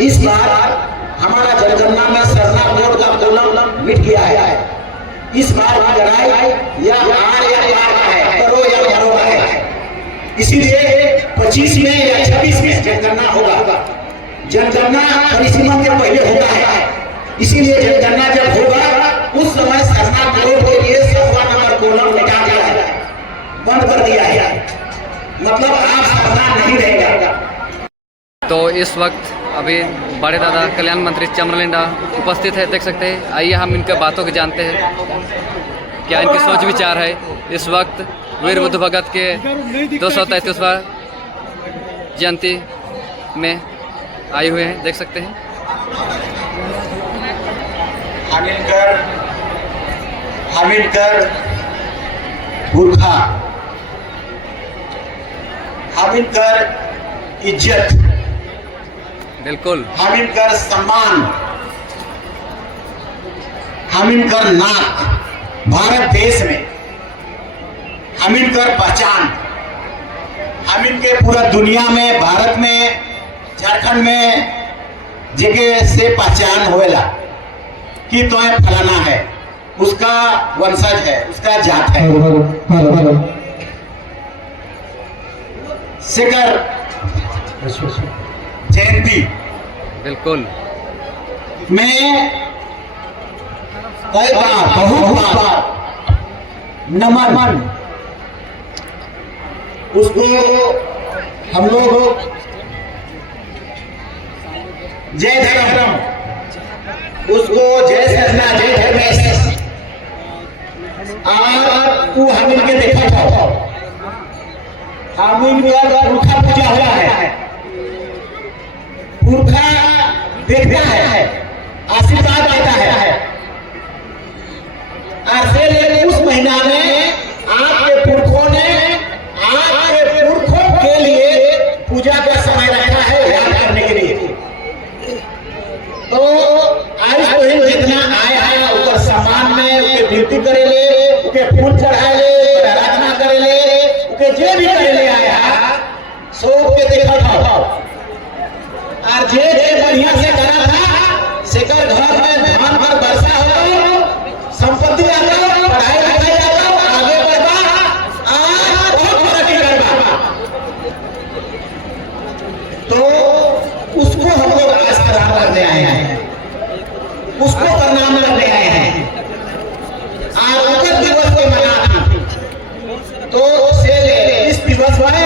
इस बार हमारा जनगणना में सरना बोर्ड का कॉलम मिट गया है। इस बार की लड़ाई या आर या पार का है, करो या मरो का है। इसीलिए 25 में या 26 में जनगणना होगा। जनगणना परिसीमा के पहले होता है, इसीलिए जनगणना जब होगा उस समय सरना बोर्ड के लिए 100वां नंबर कॉलम निकाल दिया है, बंद कर दिया है, मतलब आप सरना नहीं रहेगा। तो इस वक्त अभी बड़े दादा कल्याण मंत्री चमरलिंडा उपस्थित है, देख सकते हैं। आइए हम इनके बातों को जानते हैं, क्या इनकी सोच विचार है। इस वक्त वीर बुद्ध भगत के 233वां जयंती में आए हुए हैं, देख सकते हैं। हामिलकर पुरखा, हामिलकर इज्जत, बिल्कुल हामिलकर सम्मान, हामिलकर नाक भारत देश में, हामिलकर पहचान, हामिलकर पूरा दुनिया में, भारत में, झारखंड में जगह से पहचान होएला कि तो फलाना है, उसका वंशज है, उसका जात है। शेखर जयंती बिल्कुल में कई बार, बहुत बार नमन उसको हम लोग जय धर्म, उसको जय सरना, जय धर्मेश, और वो हम इनके देखा था, हम इनका पुरखा पूजा हुआ है, पुरखा देखता है, आशीर्वाद देता है। आज से उस महीना में आपके पुरखों ने आपके पुरखों के लिए पूजा का समय रखा है, याद करने के लिए। तो आज तो जितना आया है ऊपर सम्मान में उनके ड्यूटी करे ले, उनके फूल चढ़ाए ले, आराधना करे ले, उनके जे भी करे ले आया सो के देखा था। और जे बढ़िया से करा था, शेखर घर में धान भर वर्षा हो, संपत्ति आ जाओ, पढ़ाई लिखाई आ जाओ, आगे बढ़ा, आज बहुत तरक्की करवा। तो उसको हम लोग आज प्रणाम करने आए हैं, उसको प्रणाम करने आए हैं। आज उनका दिवस के मना तो से इस दिवस में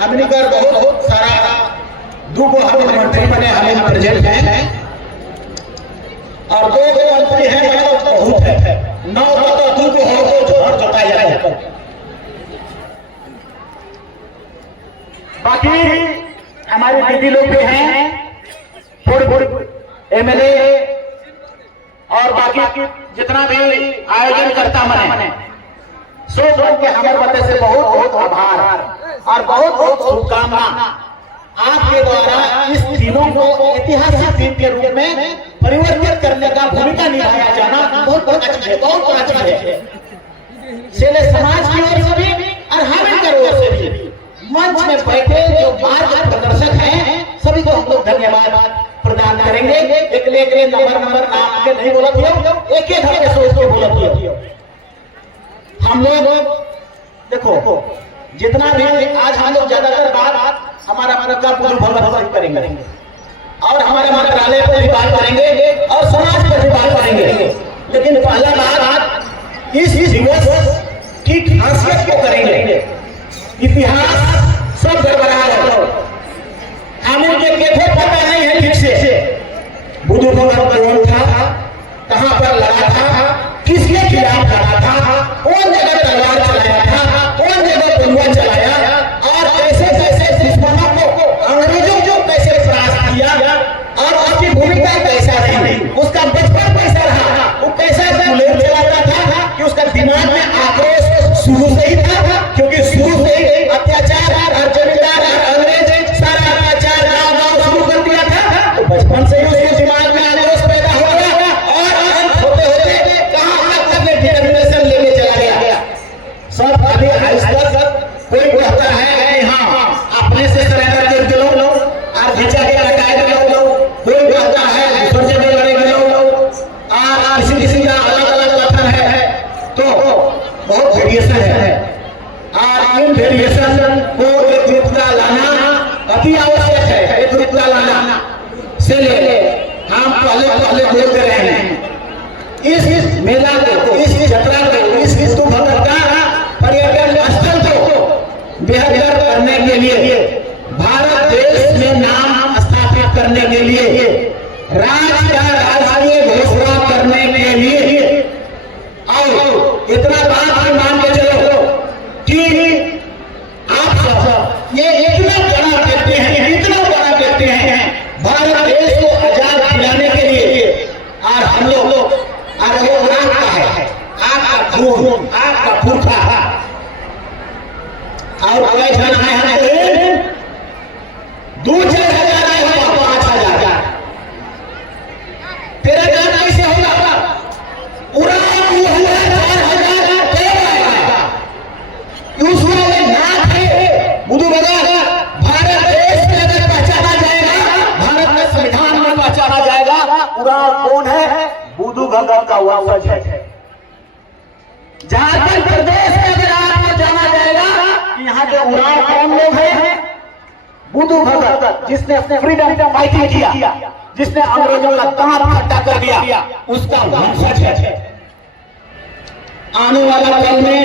हमने कर बहुत सारा दो हम मंत्री बने, हमें प्रेजेंट हैं, और दो मंत्री हैं बहुत है, 9 तो तुमको हो जोता जाए। बाकी हमारे दीदी लोग भी हैं, थोड़े एमएलए और बाकी जितना भी आयोजन करता मने सो के हमारे बते से बहुत बहुत आभार और बहुत बहुत शुभकामना। आपके द्वारा इस दिनों को ऐतिहासिक दिन के रूप में परिवर्तित करने का भूमिका निभाया जाना बहुत बड़ा चीज है, बहुत बड़ा चीज है। सेले समाज की ओर से भी और हामिलकर ओर से भी मंच में बैठे जो मार्ग प्रदर्शक हैं सभी को हम लोग धन्यवाद प्रदान करेंगे। एक लेके नंबर नाम के नहीं बोला दियो, एक एक धर के सोच के बोला दियो। हम लोग देखो जितना भी आज हम लोग ज्यादातर बात हमारा का भगत करेंगे और हमारे मंत्रालय पर भी बात करेंगे और समाज पर भी बात करेंगे, लेकिन पहला बात इस दिवस की खासियत को करेंगे। इतिहास सब गड़बड़ा है, हमें के पता नहीं है ठीक से बुद्ध भगत कौन था, कहां पर लड़ा था, किसके खिलाफ लड़ा था, कौन जगह तलवार चलाया था, कौन जगह बंदूक चलाया, और कैसे कैसे दुश्मनों को अंग्रेजों को कैसे परास्त किया और उसकी भूमिका कैसा रही, उसका बचपन कैसा रहा, वो कैसा बुलेट चलाता था कि उसका दिमाग में आक्रोश शुरू से ही था, क्योंकि शुरू से ही अत्याचार और जमींदार और अंग्रेज सारा अत्याचार गाँव से ले हम पहले पहले बोलते रहे हैं। इस मेला को, इस यात्रा को, इस हिंदू भक्त का पर्यटन स्थल को बेहतर करने के लिए, भारत देश में नाम स्थापित करने के लिए, राज्य का राष्ट्रीय घोषणा करने के लिए, और इतना बात भी मान के चलो कि आप सब ये इतना बड़ा कहते हैं, इतना बड़ा कहते हैं भारत देश को आजाद दिलाने के लिए, और हम लोग अरे वो आपका है, आपका खून, आपका पुरखा, और कोई जन है हमें 2-4 हजार है, 5,000 तेरा नाम कैसे होगा? पूरा 4,000 आएगा। उस वाले नाथ है बुद्धू भगवान, भारत देश में अगर पहचाना जाएगा, भारत में संविधान में पहचाना जाएगा, पूरा कौन है? बुद्धू भगवान का वंशज है। झारखंड प्रदेश में अगर आपको जाना जाएगा, यहाँ के उराव कौन लोग हैं? बुद्धू भगत, जिसने फ्रीडम फाइटिंग किया, जिसने अंग्रेजों का दांत खट्टा कर दिया, उसका वंशज है। आने वाला कल में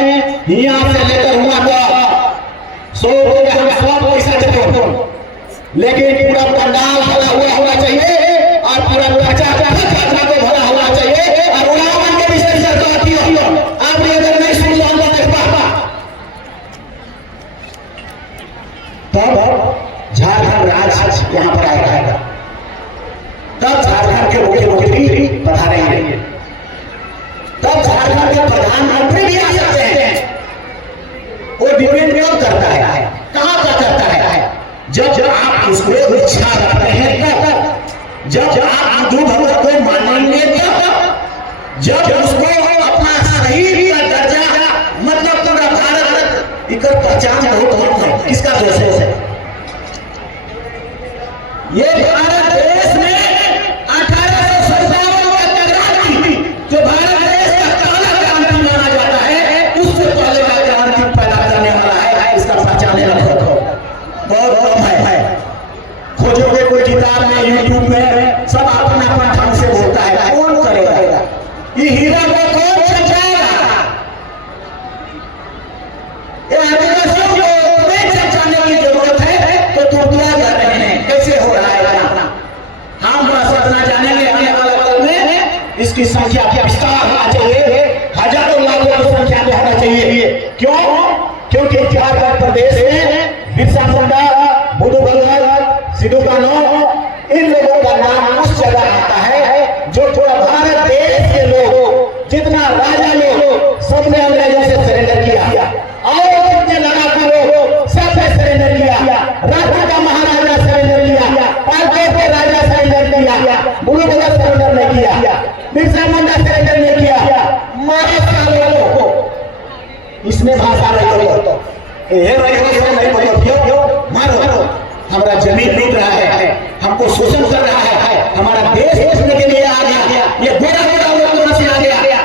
यहाँ से लेकर हुआ था 100 पैसा चलो, लेकिन पूरा पंडाल भरा हुआ होना चाहिए, और पूरा 50 को भरा होना चाहिए, और उड़ावन के विषय से आती हो आपने अगर नहीं सुन लो तब झारखंड राज्य यहाँ पर आएगा, तब झारखंड के मुख्यमंत्री पधारेंगे, तब झारखंड के प्रधानमंत्री भी आ सकते हैं। वो डिपेंड क्यों करता है, कहां का करता है? जब आप उसको इच्छा रखते हैं तब, जब आप बुद्धू भगत को मानेंगे तब, जब उसको अपना शरीर का दर्जा, मतलब पूरा भारत इकर पहचान बहुत है। किसका दोष है? ये भारत देश में 1857 में तकरार थी, जो भारत देश का काला क्रांति माना जाता है, उससे पहले का क्रांति पैदा करने वाला है। इसका पहचाने रखो, बहुत कम है। खोजोगे कोई किताब में, यूट्यूब में, सब अपना अपना ढंग से बोलता है, कौन करेगा? ये हीरा को कौन चर्चाएगा? ये आदिवासियों को नहीं चर्चाने की जरूरत है, तो तुम क्या कर रहे हैं? कैसे हो रहा है अपना? हम अपना जानेंगे आने वाले कल में इसकी संख्या का विस्तार होना चाहिए, हजारों लाखों की संख्या में होना चाहिए। क्यों? क्योंकि झारखंड प्रदेश में बिरसा मुंडा, बुद्धू भगत, सिद्धू कान्हू, इन लोगों का नाम उस जगह आता है जो पूरा भारत देश के लोग, जितना राजा लोग, सबने अंग्रेजों से सरेंडर किया, और जितने लड़ाकू लोग सबने सरेंडर किया। राजा का महाराजा सरेंडर किया, पालकों के राजा सरेंडर किया, बुद्धू भगत सरेंडर नहीं किया, बिरसा मुंडा सरेंडर नहीं किया। महाराष्ट्र वालों को इसमें भाषा नहीं बोलो, नहीं बोलो, मारो, हमारा जमीन लूट रहा है, हमको शोषण कर रहा है, हमारा देश बचने के लिए आ गया, ये गोरा गोरा लोगों से आ गया।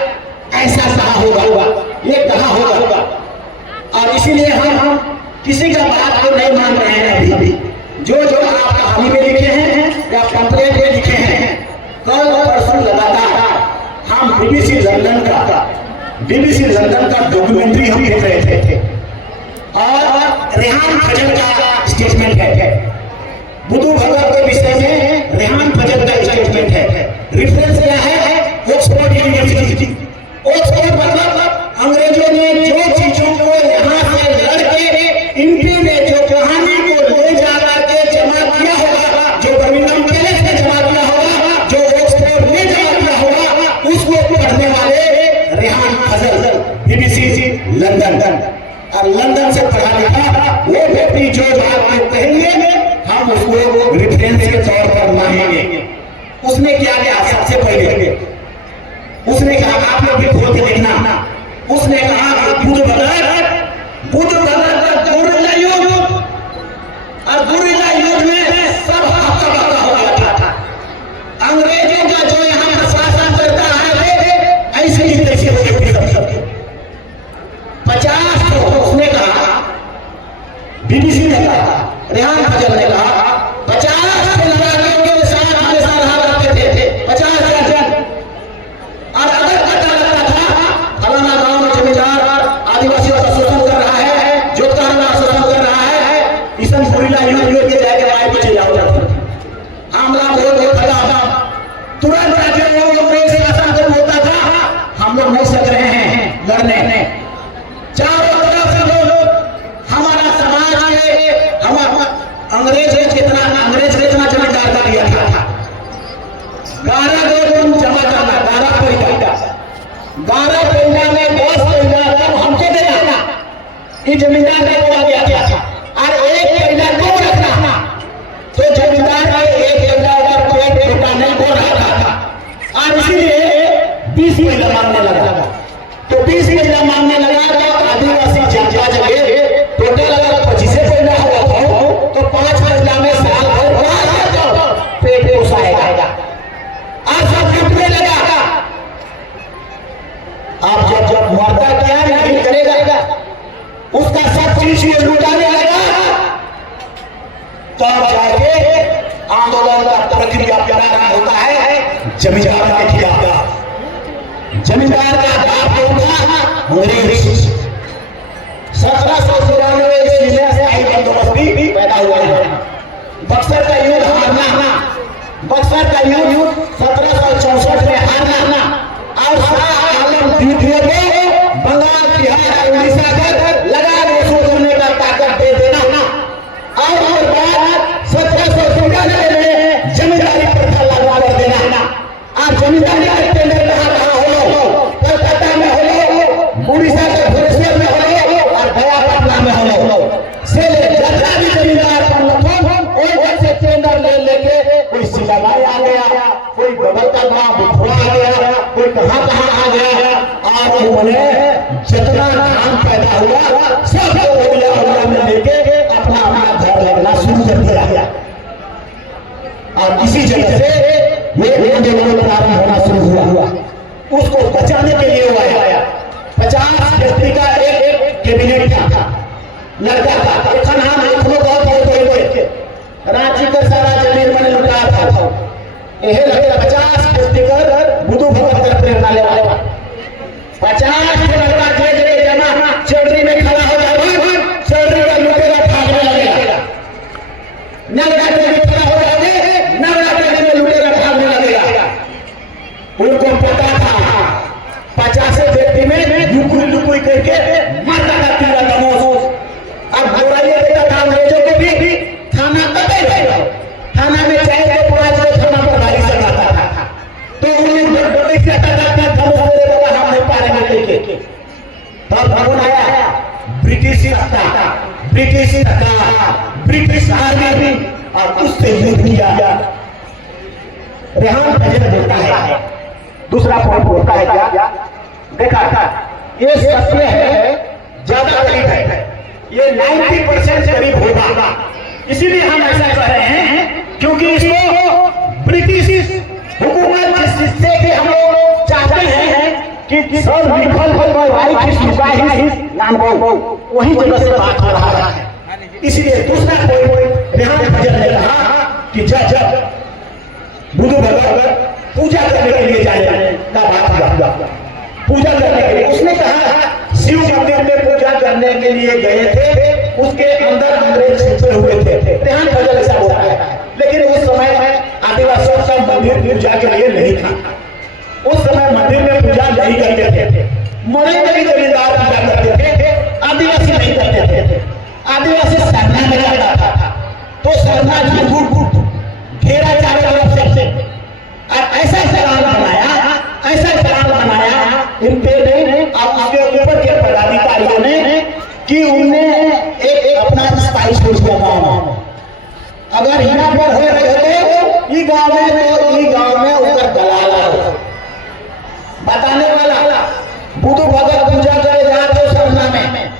ऐसा कहा होगा, ये कहा होगा, और इसीलिए हम किसी का बात को नहीं मान रहे हैं। अभी जो आप कहानी में लिखे हैं या पंपलेट में लिखे हैं, कल परसों लगातार हम बीबीसी लंदन का डॉक्यूमेंट्री हम देख रहे थे, और रेहान फजल का स्टेटमेंट है, बुद्धू भगत के विषय में रेहान फजल का स्टेटमेंट है। रिफरेंस क्या है? Oxford university. ऑक्सफोर्ड मतलब अंग्रेजों ने जो चीजों को यहाँ से लड़के इनकी ने जो कहानी को ले जाकर के जमा किया होगा, जो बर्मिंघम पैलेस में जमा किया होगा, जो ऑक्सफोर्ड में जमा किया होगा, उसको पढ़ने वाले रेहान फजल, बीबीसी लंदन, और लंदन से पढ़ा लिखा वो व्यक्ति जो बात में कहेंगे हम उसको रेफरेंस के तौर पर मानेंगे। उसने क्या किया? सबसे पहले उसने कहा, आप लोग भी खोल के देखना, उसने कहा कि बुद्धू भगत का गुरिल्ला युद्ध, और गुरिल्ला युद्ध में सब हफ्ता हो गया था। अंग्रेजों का जो यहाँ पर शासन करता है, ऐसे ही तैसे हो गए 50 को। उसने कहा, बीबीसी ने कहा, रेहान फजल ने कहा, 50 लड़ाकों के साथ 12 पैसा में 10 पैसा तब हमको देना, ये जमींदार का बोला गया था। और 1 पैसा कब रखना, तो जमींदार का 1 पैसा अगर पेट छोटा नहीं हो रहा था और इसीलिए 20 पैसा मांगने लगा। तो 20 पैसा मांगने लगा तो आदिवासी जनता जगह टोटल अगर 25 पैसा हुआ तो 5 पैसा में साल भर पेट पोसाएगा और सब टूटने लगा। आप जब मरता क्या नहीं करेगा, उसका सब चीज लुटाने लगा, तब जाके आंदोलन का प्रक्रिया प्रारंभ होता है जमींदार के खिलाफ। जमींदार का बाप होगा अंग्रेज। 1793 ईस्वी में स्थायी बंदोबस्ती पैदा हुआ है। बक्सर का युद्ध हारना, बक्सर का युद्ध 1764 में हारना और शाह आलम द्वितीय को बंगाल, बिहार, उड़ीसा कर लगा देशों करने का ताकत दे देना और बाद 1793 में जमींदारी प्रथा लागू कर देना। और जमींदारी का टेंडर कहाँ हो, कलकत्ता में हो, उड़ीसा के भुवनेश्वर में हो और गया पटना में हो। से जैसा भी जमींदार से टेंडर ले लेके कोई सिलाबाई आ गया, कोई बगल का गाँव बुखवा आ गया, कोई कहाँ आ गया और उन्होंने जितना धान पैदा हुआ सब ओला में लेके अपना अपना घर लगना शुरू कर दिया। और इसी जगह से ये आंदोलन प्रारंभ होना शुरू हुआ। उसको बचाने के लिए वो आया। 50 व्यक्ति का एक कैबिनेट था, लड़का था, एक नाम लोग रांची का सारा जमीन मैंने लुटा था। यह लड़का 50 व्यक्ति कर बुद्धू भगत कर प्रेरणा ले वाला 50 लड़का जे जमा चौधरी में खड़ा हो जाएगा, चौधरी का लुटेरा भागने लगेगा। नगराटे में खड़ा हो जाएंगे, नगराटे में लुटेरा भागने लगेगा। उनको पता था 50 व्यक्ति में लुकुई लुकुई करके मारता था तीरा दमोस। अब बुराइयां देता था अंग्रेजों को भी थाना तक गए, थाना में चाहे तो 5 लोग थाना पर गाड़ी चलाता था। तो उन्हें बड़ी से था धमोस दे देगा, हम नहीं पाएंगे लेके। तब फोन आया ब्रिटिश सरकार, ब्रिटिश सरकार, ब्रिटिश आर्मी और उससे युद्ध किया। रेहान फजल बोलता है, दूसरा पॉइंट बोलता है क्या, देखा ये सत्य है, ज्यादा करीब है, ये 90% करीब होगा। इसीलिए हम ऐसा कह रहे हैं क्योंकि इसको ब्रिटिश हुकूमत जिससे कि हम लोग चाहते हैं कि सब विफल नाम वही जगह से बात हो रहा है। इसलिए दूसरा पॉइंट रेहान फजल ने कहा कि जब बुद्धू भगत पूजा करने के लिए जाने का बात हुआ, पूजा करने के लिए उसने कहा शिव मंदिर में पूजा करने के लिए गए थे, उसके अंदर अंग्रेज छिपे हुए थे। रेहान फजल ऐसा बोलता है, लेकिन उस समय में आदिवासियों का मंदिर पूजा के लिए नहीं था। उस समय मंदिर में पूजा नहीं करते थे, मरे गए जमींदार पूजा करते थे, आदिवासी नहीं करते थे। आदिवासी सरना में रहता था, तो सरना घेरा चारों तरफ से ऐसा सवाल बनाया, ऐसा सवाल बनाया इनके ने और उसके ऊपर के पदाधिकारियों ने कि उन्हें एक अपना स्थायी सोच लगाया। अगर यहाँ पर हो रहे हो ये गांव में, तो ये गांव में उधर दलाला हो बताने वाला बुद्धू भगत पूजा करे जाते सरना में,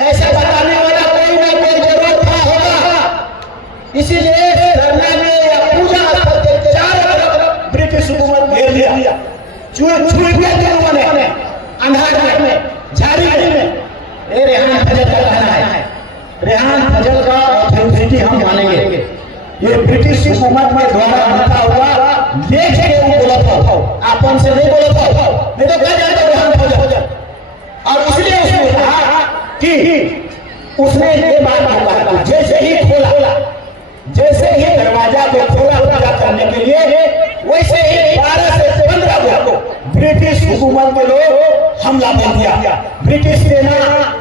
ऐसा बताने वाला कोई ना कोई जरूर था होगा। इसीलिए सरना में या पूजा स्थल के चारों तरफ ब्रिटिश हुकूमत घेर लिया, छूट दिया जनों ने अंधार में, झाड़ी में। ये रेहान फजल का कहना है, रेहान फजल का ऑथेंटिसिटी हम मानेंगे। ये ब्रिटिश हुकूमत के द्वारा लिखा हुआ देख के वो बोला था, आपन से नहीं बोला था, नहीं तो कह जाता रेहान फजल। और इसलिए उसने कहा कि उसने ये बात कहा, जैसे ही खोला, जैसे ही दरवाजा को खोला पूजा करने के लिए, वैसे ही 12 से 15 को ब्रिटिश हुकूमत के लोग हमला बोल दिया, ब्रिटिश सेना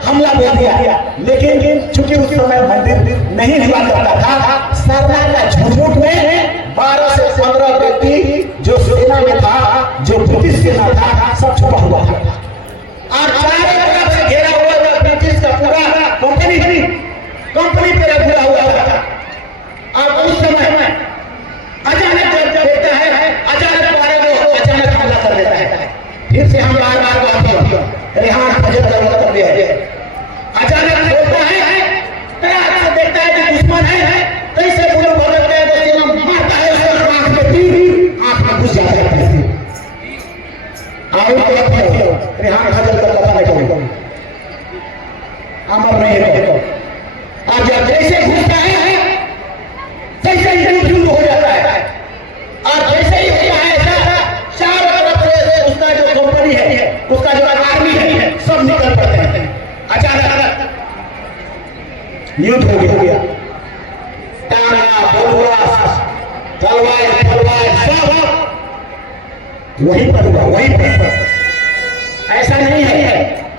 हमला बोल दिया। लेकिन चूंकि उस समय मंदिर नहीं हुआ करता था, सरना का झुझुट में 12 से 15 व्यक्ति जो सेना में था, जो ब्रिटिश सेना था, सब छुपा हुआ था और चारों तरफ से घेरा हुआ था ब्रिटिश का पूरा कंपनी पे घिरा हुआ था। और उस समय में अचानक जब देखता है अचानक हमारे वो अचानक हमला कर देता है। फिर से हम बार बार रेहान फजल का वक्त कर दिया है। अचानक बोलता है से देखता है कि दुश्मन है कैसे गुरु भगत के मारता है उसको आंख में तीर आंख में घुस जाता है। रेहान फजल का कथा नहीं कहूँगा अमर नहीं है। और जब जैसे घुसता है तैसे ही युद्ध हो जाता है और जैसे ही होता है ऐसा चारों तरफ से उसका जो कंपनी है उसका जो आर्मी है सब निकल पड़ते हैं। अचानक युद्ध हो गया। टांगा बलुआ तलवार सब वहीं पर हुआ वहीं पर। ऐसा नहीं है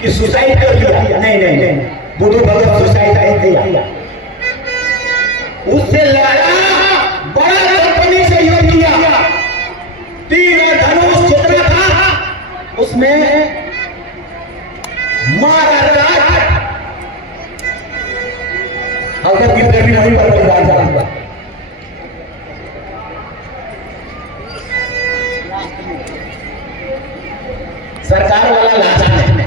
कि सुसाइड कर दिया, नहीं बुद्धू भगत सुसाइड नहीं किया, उससे लड़ा बड़ा कंपनी से युद्ध किया। तीर और धनुष जितना था उसमें मारा अगर कितने भी नहीं पर सरकार वाला लाचार है।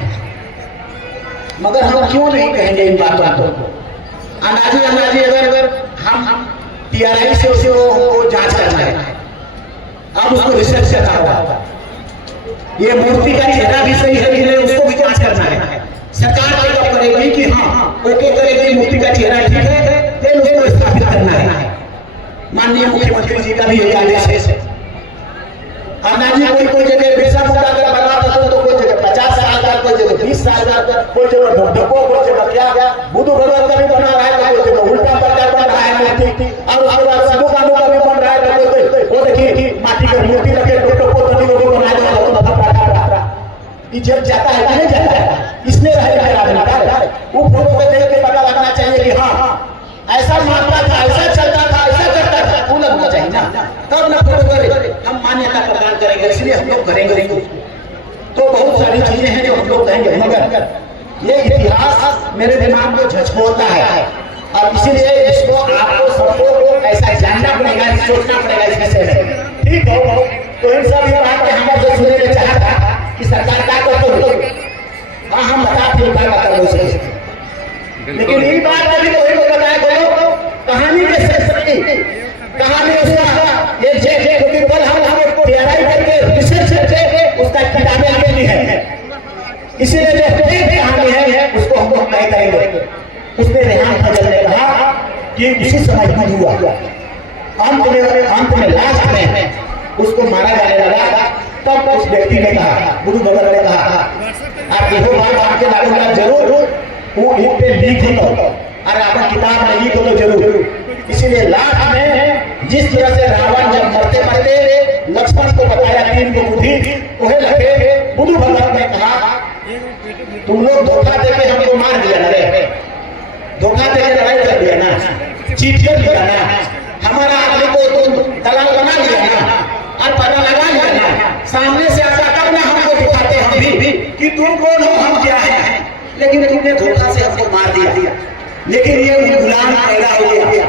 मगर हम क्यों नहीं कहेंगे इन बातों को? अनाजी अगर हम TRI से उसे वो जांच करना है, अब उसको रिसर्च करना होगा। ये मूर्ति का चेहरा भी सही है कि नहीं उसको भी जांच करना है। सरकार तय करेगी कि हाँ ओके करेगी मूर्ति का चेहरा ठीक है, फिर उसको स्थापित करना है। माननीय मुख्यमंत्री जी का भी यही आदेश है। अनाजी कोई जगह बिरसा मुंडा का बनाता तो कोई जगह 50 साल का, कोई जगह 20 साल का, कोई जगह ढप्पो, कोई जगह क्या बुद्धू भगवान का भी बना रहा है, कोई जगह उल्टा पलटा बन रहा है मूर्ति और उसके बाद साधु कानू का भी बन रहा है। वो देखिए माटी की मूर्ति रखे ढप्पो तनी को बना दिया तो इज्जत जाता है कि नहीं जाता है? इसने रहेगा वो फोटो को देख के पता लगना चाहिए कि हाँ ऐसा मारता था, ऐसा चलता था, ऐसा करता था, वो लगना चाहिए ना, तब ना फोटो करे हम मान्यता प्रदान करेंगे। इसलिए हम लोग करेंगे। तो बहुत सारी चीजें हैं जो हम लोग कहेंगे, मगर ये इतिहास मेरे दिमाग को झकझोरता है और इसीलिए इसको आपको सबको ऐसा जानना पड़ेगा, सोचना पड़ेगा इस विषय में। ठीक है, तो इन सब बात हमारे सुनने में चाहा था कि सरकार क्या करते हो, हाँ हम बता फिर कर लेकिन ये बात अभी कोई को बताया करो कहानी के सच्चाई कहानी उसका ये जे कल हम TRI करके रिसर्च करके उसका किताबें आगे भी है। इसीलिए जो कहानी है उसको हम लोग तय करेंगे। उसने रेहान फजल ने कहा कि उसी समय हुआ अंत में लास्ट में उसको मारा जाने लगा। तब उस व्यक्ति ने कहा, गुरु भगत ने कहा आप देखो बात आपके लागेगा जरूर वो एक पे लिख दो और आपका किताब में लिख दो जरूर। इसीलिए लास्ट में जिस तरह से रावण जब मरते मरते लक्ष्मण को बताया तीन को बुद्धि वही लगे बुद्धू भगत ने कहा तुम लोग धोखा देके हमको मार दिया ना रे, धोखा देके लड़ाई कर दिया ना, चीट कर दिया ना, हमारा आदमी को तुम दलाल बना लिया ना और पता लगा लिया ना, सामने से ऐसा करना हमको दिखाते हम भी कि तुम कौन हो हम क्या है, लेकिन तुमने धोखा से हमको मार दिया। लेकिन ये गुलाम पैदा हो गया,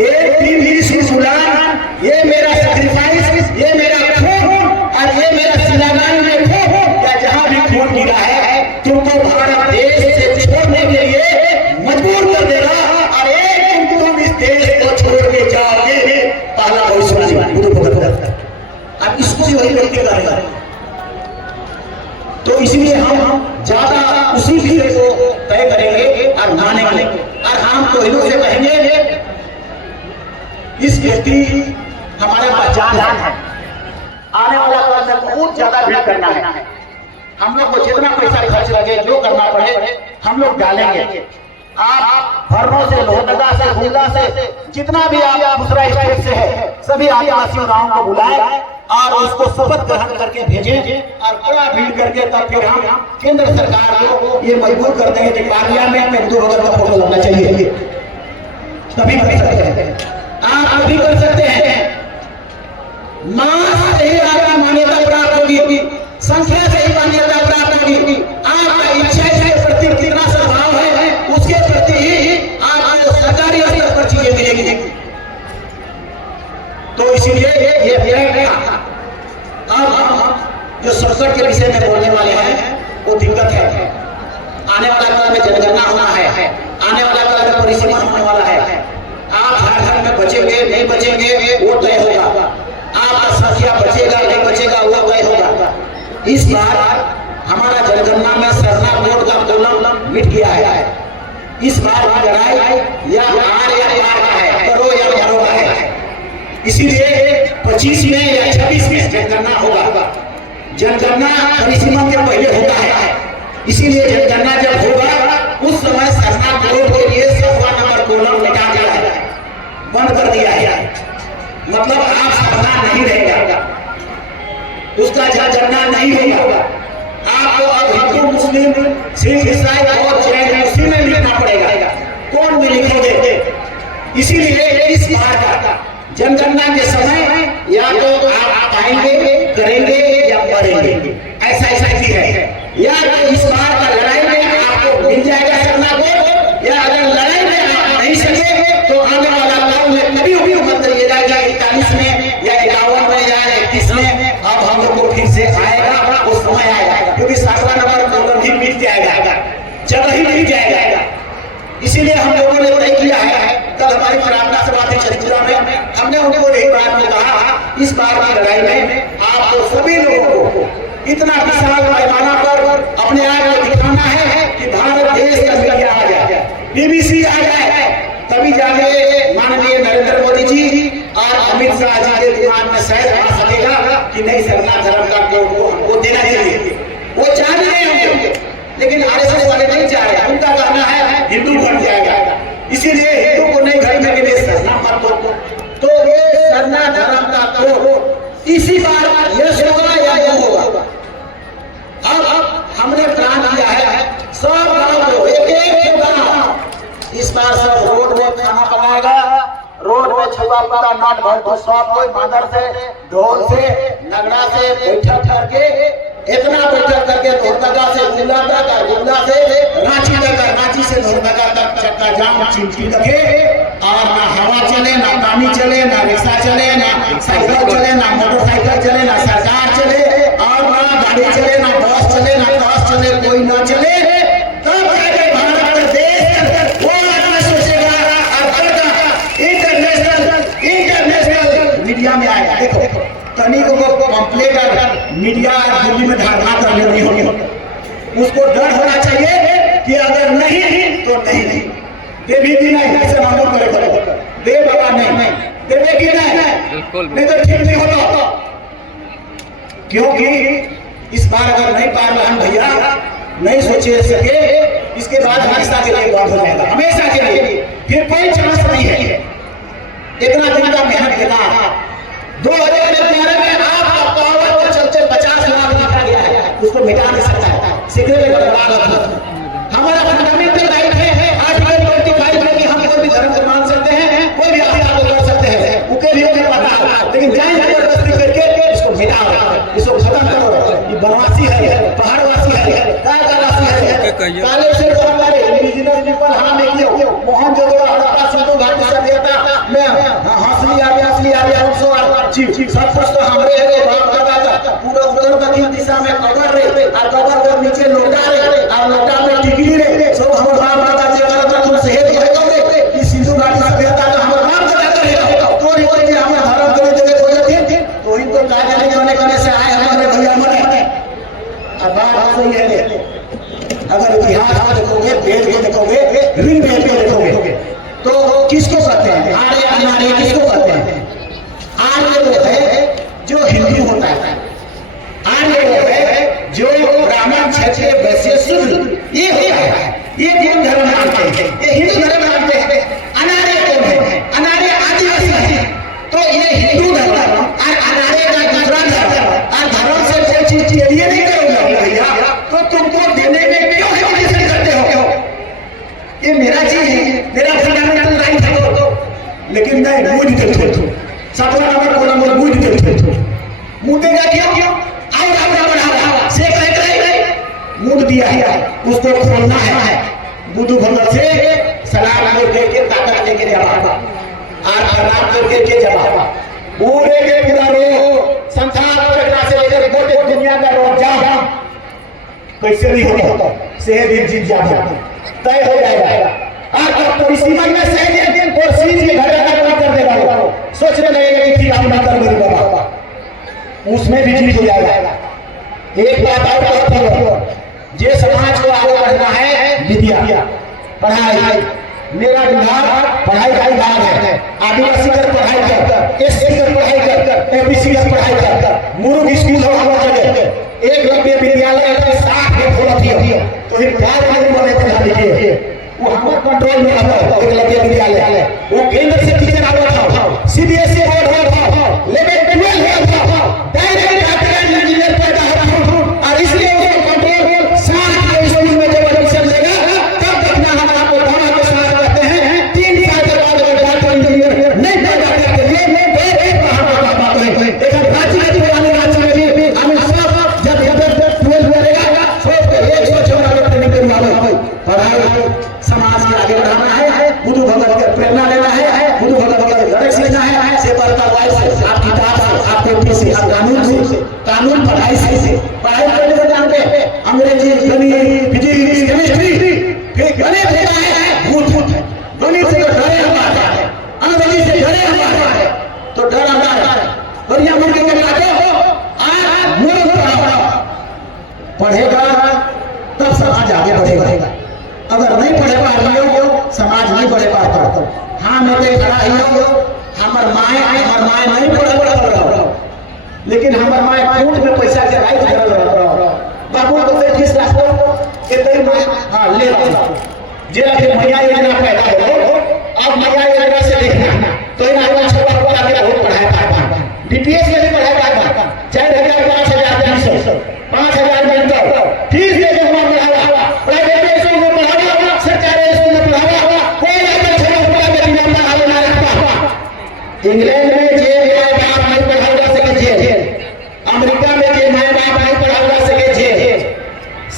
एक दिन गुलाम, ये मेरा सैक्रिफाइस, ये मेरा खून और ये मेरा सिलागान में खून या जहां भी खून गिरा है तुमको भारत देश से छोड़ने के लिए मजबूर कर देगा और एक दिन तुम इस देश को छोड़ के जाओगे। पहला भविष्यवाणी गुरु भगत। अब इसको भी वही व्यक्ति करेगा। तो इसलिए हम ज्यादा उसी चीज को तय करेंगे और मानेंगे और हम कोहिनूर से कहेंगे इस व्यक्ति हमारे पास जान है, आने वाला कल में बहुत ज्यादा भीड़ करना है। हम लोग को जितना पैसा खर्च लगे जो करना पड़े हम लोग डालेंगे। आप भरनों से, लोहरदगा से, गुंडा से, जितना भी आप दूसरा स्टेट से है सभी आदिवासियों गाँव को बुलाए और उसको शपथ ग्रहण करके भेजें और बड़ा भीड़ करके तब फिर हम केंद्र सरकार को ये मजबूर कर देंगे कि पार्लियामेंट में गुरु भगत का फोटो लगना चाहिए। तभी कर सकते हैं, आप अभी कर सकते हैं। मास से ही आपकी मान्यता प्राप्त होगी, संख्या से ही इसीलिए ये फ्लैग था। अब हम जो संकट के विषय में बोलने वाले हैं वो दिक्कत है। आने वाला काल में जनगणना होना है, आने वाला काल में परिसीमन होने वाला है। आप झारखंड में बचेंगे नहीं बचेंगे वो तय होगा, आपका संख्या बचेगा नहीं बचेगा वो तय होगा। इस बार हमारा जनगणना में सरना बोर्ड का कॉलम मिट गया है। इस बार की लड़ाई या हार या पार का है, करो या मरो का है। इसीलिए 25 में या 26 में जनगणना होगा। जनगणना परिसीमन के पहले होता है, इसीलिए जनगणना जब होगा उस समय सरना बोर्ड के लिए 7वां नंबर कॉलम मिटा दिया है, बंद कर दिया है। मतलब आप सरना नहीं रहेगा, उसका जनगणना नहीं होगा। आपको अब हिंदू मुस्लिम सिख ईसाई और जैन उसी में लिखना पड़ेगा, कौन में लिखोगे। इसीलिए इस बार का जनगणना के समय या तो आप आएंगे करेंगे या मरेंगे, ऐसा स्थिति है। या तो इस बार का लड़ाई में आपको मिल जाएगा सरना बोर्ड, या अगर लड़ाई में आप नहीं सके तो आने वाला काल में कभी भी मत करिएगा 41 में या 51 में या 31 में अब हम लोग को फिर से आएगा, वो समय आएगा, क्योंकि 7वां नंबर कॉलम भी मिट जाएगा, जगह ही मिल जाएगा। इसीलिए हम लोगों ने तय किया है, कल हमारी प्रार्थना सभा थी चरित्रा में, हमने उनको यही बात में कहा, इस बार की लड़ाई में आपको सभी लोगों को इतना विशाल पैमाना पर अपने आप को दिखाना है कि भारत देश का मीडिया आ जाए, BBC आ जाए, तभी जाके माननीय नरेंद्र मोदी जी और अमित शाह जी के दिमाग में शायद आ सकेगा कि नहीं सरना धर्म का कोड को हमको देना चाहिए। वो चाह रहे होंगे, लेकिन RSS वाले नहीं चाह रहे, उनका कहना है हिंदू बन जाएगा, इसीलिए हिंदू को नहीं घर में के लिए सरना मत दो। तो ये सरना धर्म का कोड इसी बार यश होगा या यह होगा। अब हमने प्लान किया है सब गाँव को एक गाँव इस बार सब रोड में खाना बनाएगा, रोड में छुआ पूरा नट भर सब कोई मादर से ढोल से नगड़ा से बैठक करके इतना बैठक करके लोहरदगा से गुमला तक, गुमला से रांची तक, रांची से लोहरदगा तक चक्का जाम चिमची रखे और ना हवा चले ना पानी चले ना रिक्शा चले ना साइकिल चले ना मोटरसाइकिल चले ना सरकार चले और ना गाड़ी चले ना बस चले ना बस चले, कोई ना चले, तब जाके भारत देश वो आदमी सोचेगा इंटरनेशनल मीडिया में आएगा। देखो तनिक को कंप्लेंट अगर मीडिया दिल्ली में धरना कर लेनी होगी, उसको डर होना चाहिए कि अगर नहीं तो नहीं, देवी भी नहीं ऐसे मालूम करे दे बाबा नहीं देवे की नहीं तो ठीक नहीं होता। क्योंकि इस बार अगर नहीं पार्वहन भैया नहीं सोचे सके, इसके बाद हमेशा के लिए बंद हो जाएगा, हमेशा के लिए, फिर कोई चांस नहीं है। इतना दिन का मेहनत के बाद 2011 में आपका पावर के चलते 50 लाख लिखा गया है, उसको मिटा नहीं सकता है। हमारा फंडामेंटल राइट है आर्टिकल 25 में कि हम कोई भी धर्म से मान सकते हैं, कोई भी अपने आप को कर सकते हैं, उनके लिए उन्हें पता है, लेकिन जाए जबरदस्ती करके इसको मिटाओ, इसको खत्म करो। ये बनवासी है, पहाड़वासी है, कालावासी है, काले से हमारे इंडिजिनस पीपल हम देखिए मोहनजोदड़ो हड़प्पा सिंधु घाटी सभ्यता में हंसली आ गया सब कुछ तो हमारे है, बाप दादा पूरा उत्तर दक्षिण दिशा में कवर रहे और कवर के नीचे लोटा रहे और लोटा में टिकली रहे, सब हमारे बाप दादा जी का तुम सेहत है कवरे कि सिंधु घाटी सभ्यता का हमारे बाप दादा रहे तो ये कोई हमें धर्म के लिए कोई थे तो इनको का जाने जाने करने से आए हमारे भैया मरे। अब बात सही है, अगर इतिहास देखोगे, वेद को देखोगे, ऋग्वेद को देखोगे तो किसको कहते हैं आर्य अनार्य, किसको कहते हैं? आर्य वो है जो हिंदू होता है, आर्य वो है जो ब्राह्मण क्षत्रिय वैश्य शूद्र ये होता है, ये कौन धर्म मानते हैं? ये हिंदू धर्म मानते हैं। अनार्य कौन है? अनार्य आदिवासी है। तो ये हिंदू धर्म और अनार्य का दूसरा धर्म और धर्म से कोई चीज ये नहीं करोगे भैया तो तुमको देने में क्यों हेजिटेशन करते हो? ये मेरा चीज है, मेरा फंडामेंटल राइट है तो, लेकिन नहीं मुझ देते 7वां नंबर को नंबर मुझ देते मुदेगा क्यों? आओ बढ़ावा से मुद दिया है, उसको खोलना है, बुद्धू भगत से सलाम लेके ताकत लेके जवाब और प्रणाम करके के जवाब पूरे के पूरा रोग संसार चक्रा से लेकर गोटे दुनिया का रोग जाम कैसे नहीं होता, सेहत एक जीत जाता तय हो जाएगा। और तो इसी में सेहत एक दिन और सीज के घर का काम कर देगा, सोचने लगेगा कि ठीक हम ना कर मेरे बाबा, उसमें भी जीत हो जाएगा। एक बात और कहती हो, जे समाज को आगे बढ़ना है विद्या पढ़ाई, मेरा विभाग पढ़ाई का विभाग है। आदिवासी कर पढ़ाई कर, एससी कर पढ़ाई कर, ओबीसी कर पढ़ाई कर, मूर्ख स्कूल हो हर जगह, एक लक्ष्य विद्यालय के साथ में खोला दिया तो फिर क्या बने थे लिखिए, वो हमारे कंट्रोल में रहता है। एक लक्ष्य विद्यालय वो केंद्र से टीचर आवा था, सीबीएसई बोर्ड था, लेवल 12 था, डायरेक्ट इंजीनियर पैदा हो, और इसलिए उसको कंट्रोल साथ के स्कूल में जब एडमिशन लेगा तब देखना हम आपको दावा के साथ कहते हैं 3 साल के बाद अगर डॉक्टर इंजीनियर नहीं पैदा करते लिए तो एक बात है। एक राज्य के वाले राज्य में भी हम सब जब 12 करेगा सोच के 114 ट्रेनिंग करवावे, पढ़ाई समाज के आगे बढ़ाना है, बुद्ध भगत के प्रेरणा लेना है, बुद्ध भगत के लड़क सीखना है, से बरता वाइस आप किताब से आप पेटी से आप कानून पढ़ाई से पढ़ाई करने को जानते अंग्रेजी गणित फिजिक्स केमिस्ट्री फिर गणित होता है भूत है, गणित से डरे हमारा है, अंग्रेजी से डरे हमारा है तो डर हमारा है। बढ़िया मुर्गे के लाते हो आज मूर्ख पढ़ेगा तब समाज आगे बढ़ेगा, अगर नहीं पढ़े पा रही हो समाज नहीं बढ़े पाता। हाँ मैं तो खड़ा ही हो, हमार माए नहीं पढ़े रहो, लेकिन हमार माए कोर्ट में पैसा के राइट कर रहो, बाबू को से किस रास्ते के तेरी माए हां ले रहा जे के मैया योजना पैदा हो, अब मैया योजना से देखना तो इन आगे छोटा को आगे बहुत पढ़ाया था, डीपीएस में भी पढ़ाया था, 4000 5000 मिलता फीस दे के हम पढ़ावा, प्राइवेट स्कूल में पढ़ावा, सरकारी स्कूल में पढ़ावा, कोई आगे छोटा को आगे नहीं आवे ना रखता। इंग्लैंड में जे माय बाप नहीं पढ़ावा सके जेल, अमेरिका में जे माय बाप नहीं पढ़ावा सके जेल,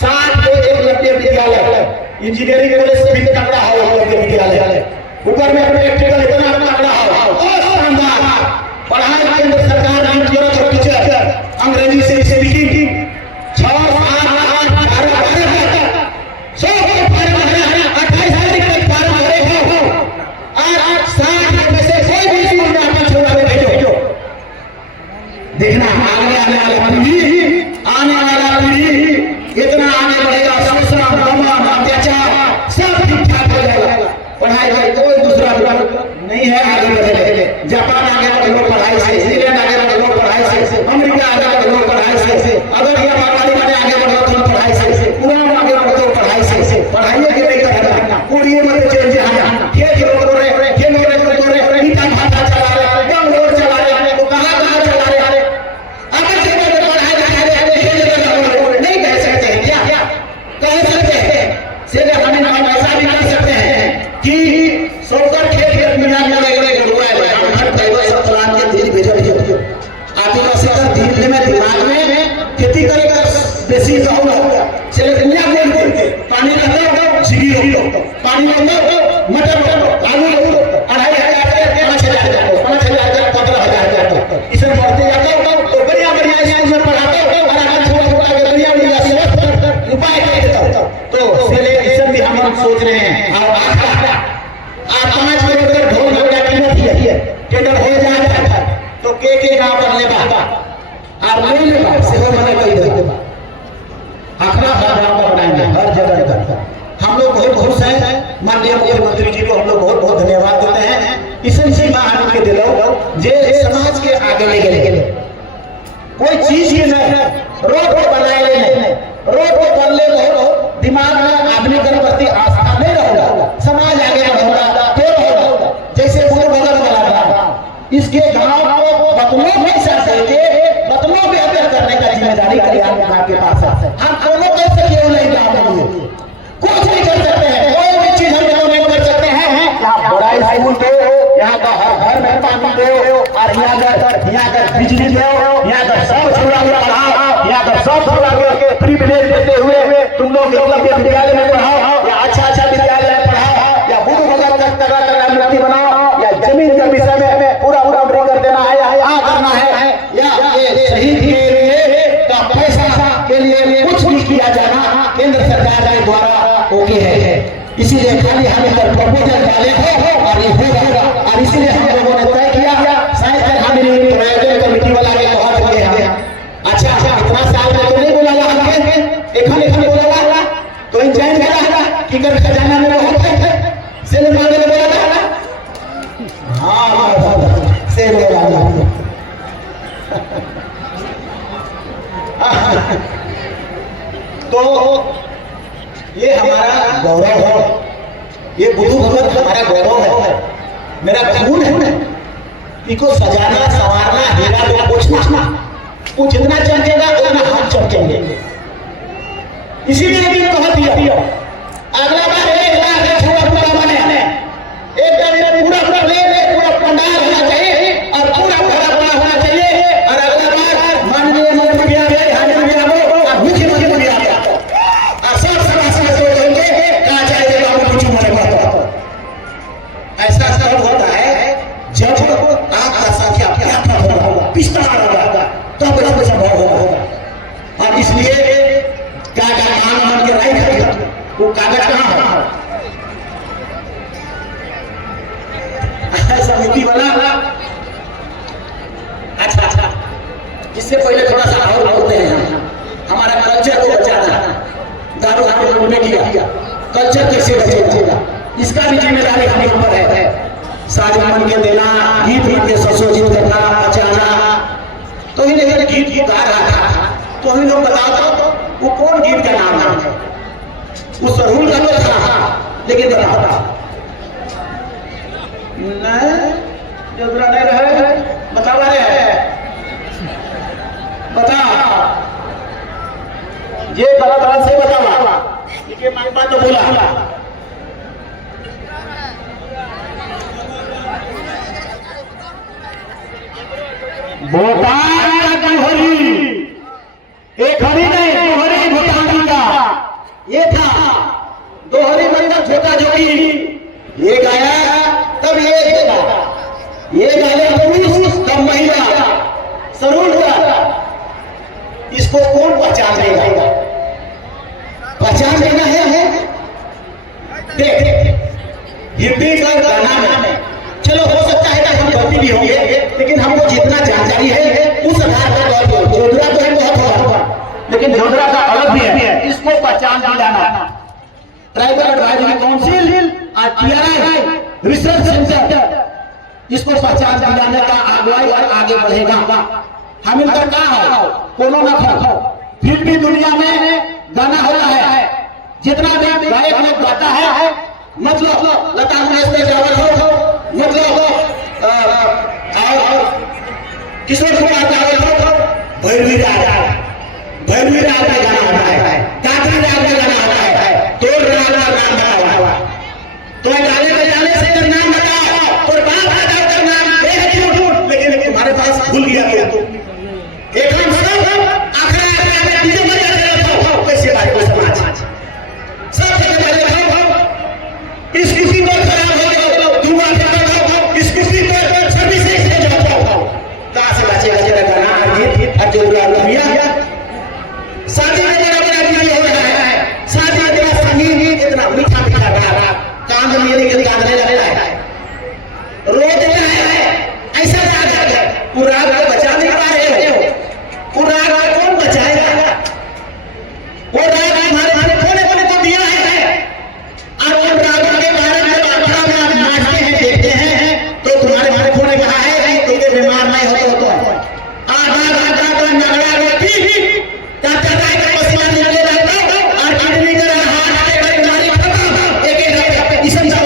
7 को एक लक्ष्य विद्यालय इंजीनियरिंग कॉलेज से भी तगड़ा हो लक्ष्य विद्यालय, ऊपर में प्रैक्टिकल इतना तगड़ा हो और शानदार पढ़ाई केंद्र सरकार नाम किया टीचर अंग्रेजी से स्पीकिंग 6 8 देखना आने वाला पीढ़ी इतना आगे बढ़ेगा, शोषण दमन अत्याचार सब ठीक ठाक हो जाएगा। पढ़ाई कोई दूसरा नहीं है आगे बढ़ेगा, जापान आगे बढ़ेगा पढ़ाई से, इंग्लैंड आगे बढ़ेगा पढ़ाई से, अमेरिका आगे बढ़ेगा पढ़ाई से, अगर ये मारवाड़ी वाले आगे बढ़ेगा तो पढ़ाई से, पुराना आगे बढ़ेगा पढ़ाई से, पढ़ाई के नहीं करेगा पूरी मत चेंज है खेल रोक रहे खेल रहे इनका भाषा चला रहे बंगलोर चला रहे वो कहां चला रहे, अगर से पढ़ाई नहीं कह सकते क्या कह सकते हैं से हमें हम ऐसा भी कर सकते हैं कि सोकर खेल के दुनिया में लगे गड़वाए हम हर ड्राइवर सब चलान के दिल भेज दियो आदिवासी का दिल में दिमाग में खेती करेगा बेसी का होगा चले दुनिया में पानी लगा सीढ़ी हो पानी लगा मटर आलू 2500 5000 15,000 इसमें बढ़ते जाता तो बढ़िया स्कूल में पढ़ाते और अगर छोटा बढ़िया उपाय कर देता तो इसलिए भी हम सोच रहे हैं और आज 5 किलोमीटर ढोल नगरा की है टेंडर हो जाए तो के गांव करने बाबा और नहीं लेगा से हो मने कही देगा आखरा गांव बनाएंगे हर जगह। हम लोग बहुत खुश हैं, माननीय मुख्यमंत्री जी को हम लोग बहुत बहुत धन्यवाद देते हैं। इसी महान के दिलो जे समाज के आगे ले गए कोई चीज के नहीं रोड को बनाए नहीं, रोड को बनले रहो दिमाग में आदमी के प्रति आस्था नहीं रहेगा, समाज आगे बढ़ेगा तो रहेगा। जैसे पूरे बगल वाला इसके गांव को बतलों में साथ के बतलों बेहतर करने का जिम्मेदारी कल्याण विभाग के पास है। हम दोनों कैसे क्यों नहीं काम कुछ नहीं कर सकते हैं, कोई भी चीज हम लोग नहीं कर सकते हैं। यहाँ बड़ा स्कूल दो, यहाँ का हर घर में पानी दो, और यहाँ का बिजली दो, यहाँ का सब छोड़ा हुआ पढ़ाओ, यहाँ का सब छोड़ा हुआ प्रिविलेज देते हुए तुम लोग विद्यालय में पढ़ाओ या अच्छा विद्यालय में पढ़ाओ या बुद्ध भगत तक तरह तरह मूर्ति बनाओ या जमीन के विषय में पूरा कर देना है। विवाह करना है या ये शहीद के लिए का पैसा के लिए कुछ भी किया जाना केंद्र सरकार के द्वारा ओके है। इसीलिए खाली हम इधर प्रपोजल डाले हो और ये हो जाएगा। और इसीलिए हम लोगों ने तय किया शायद हमारी प्रायोजन कमेटी वाला के कहा चुके हैं। अच्छा इतना साल में तो नहीं बोला हमने एक बोला तो इंजॉय करा कि कर खजाना में बहुत है सिनेमा में बोला हाँ से तो ये हमारा गौरव है, ये बुद्धू भगत हमारा गौरव है, मेरा खून है। इनको सजाना संवारना हीरा को पोछना वो जितना चमकेगा उतना हाथ चमकेंगे। इसीलिए भी कह दिया अगला बार 1 लाख पूरा बने एक पूरा पंडाल होना चाहिए और पूरा भरा होना चाहिए। और अगला बार माननीय मुख्यमंत्री ऐसा सब होता है जब आपका संख्या होगा पिछड़ा होगा तब सब संभव होगा। और इसलिए क्या मान के राय करेगा वो कागज कहाँ है समिति बना। अच्छा इससे पहले थोड़ा सा और बोलते हैं हमारा कल्चर को बचाना, दारू हम ने किया कल्चर कैसे बचेगा इसका भी जिम्मेदारी हमारे ऊपर है। साज मन के देना, गीत के सुशोभित करना, बचाना। तो इन गीत गा रहा था तो हम लोग बताओ तो वो कौन गीत का नाम है? वो सरूल का तो था लेकिन बताओ जोगरा नहीं रहे बता रहे हैं बता ये गलत से बतावा ये मांगता तो बोला भोपाल का दोहरी एक हरी नहीं दोहरी भोपाल का ये था दोहरी मतलब छोटा जोगी ये गाया तब ये गाने पुरुष तब महिला सरूल हुआ। इसको कौन पहचान देगा? पहचान देना है देख हिंदी का गाना में चलो हो सकता है कि हम गलती भी होंगे लेकिन हमको जितना जानकारी है उस आधार पर जोधरा तो है बहुत होगा लेकिन जोधरा का अलग भी है। इसको पहचान दिलाना ट्राइबल एडवाइजरी काउंसिल और टीआरआई रिसर्च सेंटर इसको पहचान दिलाने का अगुवाई और आगे बढ़ेगा। हम इनका कहा है कोनो ना खाओ फिर भी दुनिया में गाना होता है जितना भी गायक लोग गाता है मतलब लता मंगेशकर हो मतलब किशोर कुमार हो भैरवी राज का गाना होता है काकरी राज का गाना होता है तो नाम बताओ तो गाने बजाने से तो नाम बताओ और बाप दादा का नाम है लेकिन तुम्हारे पास भूल गया तो एक हम सब आखिर में डीजे बजाते रहो कैसे भाई को समाज सब जगह बजाते रहो इस किसी को खराब हो जाओ तुम आके इस किसी को सभी से जाओ कहां से बचेगा तेरा गाना अजीत अर्जुन अलमिया शादी में बड़ा दिया हो रहा है शादी में तेरा संगीत इतना मीठा मीठा गाना कान में मेरे के गाने लग रहा है रो देता है ऐसा राग है पूरा राग बचा नहीं पा रहे हो पूरा राग कौन बचाएगा? वो राग हमारे कोने को दिया है और उन रागों के बारे में अखड़ा में आप नाचते हैं देखते हैं तो तुम्हारे कोने कहा है कि तुम बीमार नहीं हो तो आधा नगड़ा रोटी ताकत का पसीना निकले रहता और किडनी का हार्ट के बीमारी खत्म एक इसम सब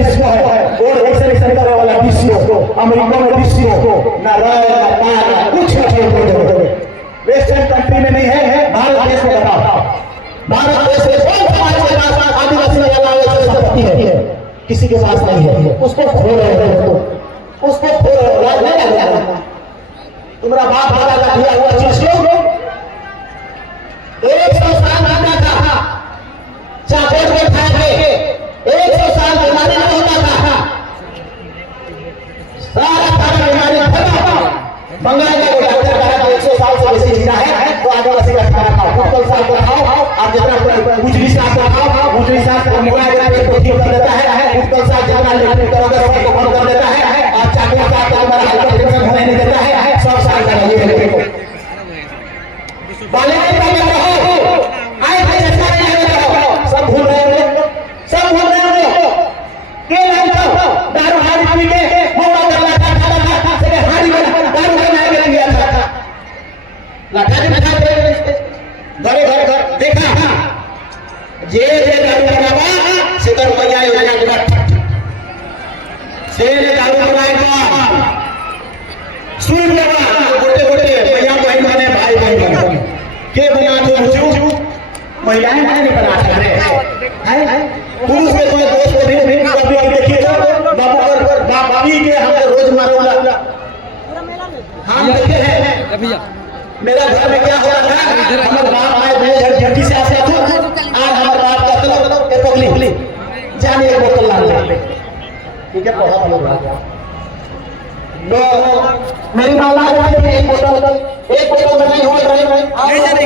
डिस्को है, और एक्सलेशन करने वाला डिस्को, अमेरिका में डिस्को, ना रॉय ना पार ना कुछ नहीं। वेस्टर्न कंट्री में नहीं है, भारत देश में बताओ। भारत देश में कौन समाज के पास आदिवासी संपत्ति है? किसी के पास नहीं है। उसको खो रहे हो, उसको खो रहे हो। तुम्हारा बाप दादा दिया हुआ चीज को 100 साल रहता था, चाकोर में खाए 100 साल बीमारी नहीं होता था, सारा बीमारी खत्म। बंगाल का कोई डॉक्टर कहा था 100 साल से बेसी जीना है तो आदिवासी का खाना खाओ, कुत्तल साग को खाओ, आप जितना गुजरी साग को खाओ, गुजरी साग को मुगाए जाके प्रोटीन कर देता है, कुत्तल साग जितना लेकर करोगे सबको कम कर देता है, और चाकोर साग का हमारा हाइड्रोजन होने नहीं देता है। 100 साल का ये बाले आए थे सब भूल रहे हो, सब भूल रहे हो। के दारू हारी पी के मोड़ा कर लाता था, से हारी में दारू बना के लिया था, लाठा में खा के घरे घर देखा जे दारू बनावा से कर भैया योजना के बाद से दारू बनाएगा सुन लेवा गोटे गोटे भैया बहन बने भाई बहन के बना दो महिलाएं नहीं बना सकते हैं। पुरुष में कोई दोस्त को भी कभी देखिए बाबी के हमें रोज मारोला हम देखे हैं। मेरा घर में क्या हो रहा था, हमारे बाप आए थे झटकी से आते थे, आज हमारे बाप का चलो ए पगली जाने एक बोतल ला ले, ठीक है पढ़ा वाला नो मेरी माला है एक बोतल में नहीं हो रही नहीं जाने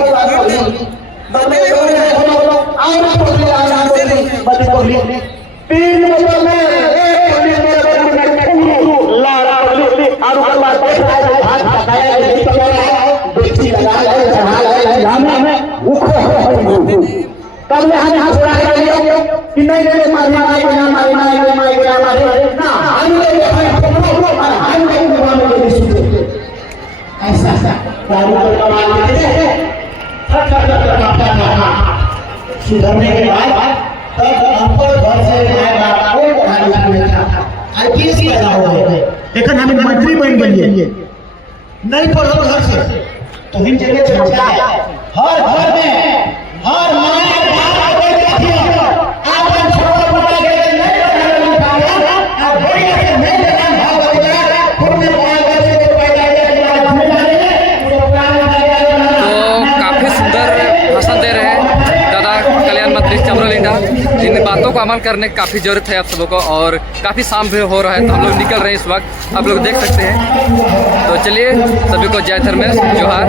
तीन बोतल में तब ले हमें हाथ उड़ा के लिया कि नहीं नहीं मारना ऐसा सुधरने के बाद तब हमको घर से आईपीएस पैदा हो गए, लेकिन हमें मंत्री बन गए नहीं पढ़ो घर से तो इन जगह चर्चा है। हर घर में हर माँ बाप बैठती है, आपन छोटा मोटा के नहीं बनाना और बढ़िया से नहीं देना भाव बचा खुद में पाए से तो पैदा किया तो काफ़ी सुंदर भाषण दे रहे हैं दादा कल्याण मंत्री चमरलिंडा। इन बातों को अमल करने की काफ़ी ज़रूरत है आप सबों को, और काफ़ी शाम भी हो रहा है तो हम लोग निकल रहे हैं इस वक्त, आप लोग देख सकते हैं। तो चलिए सभी को जय धर्मेश जोहार।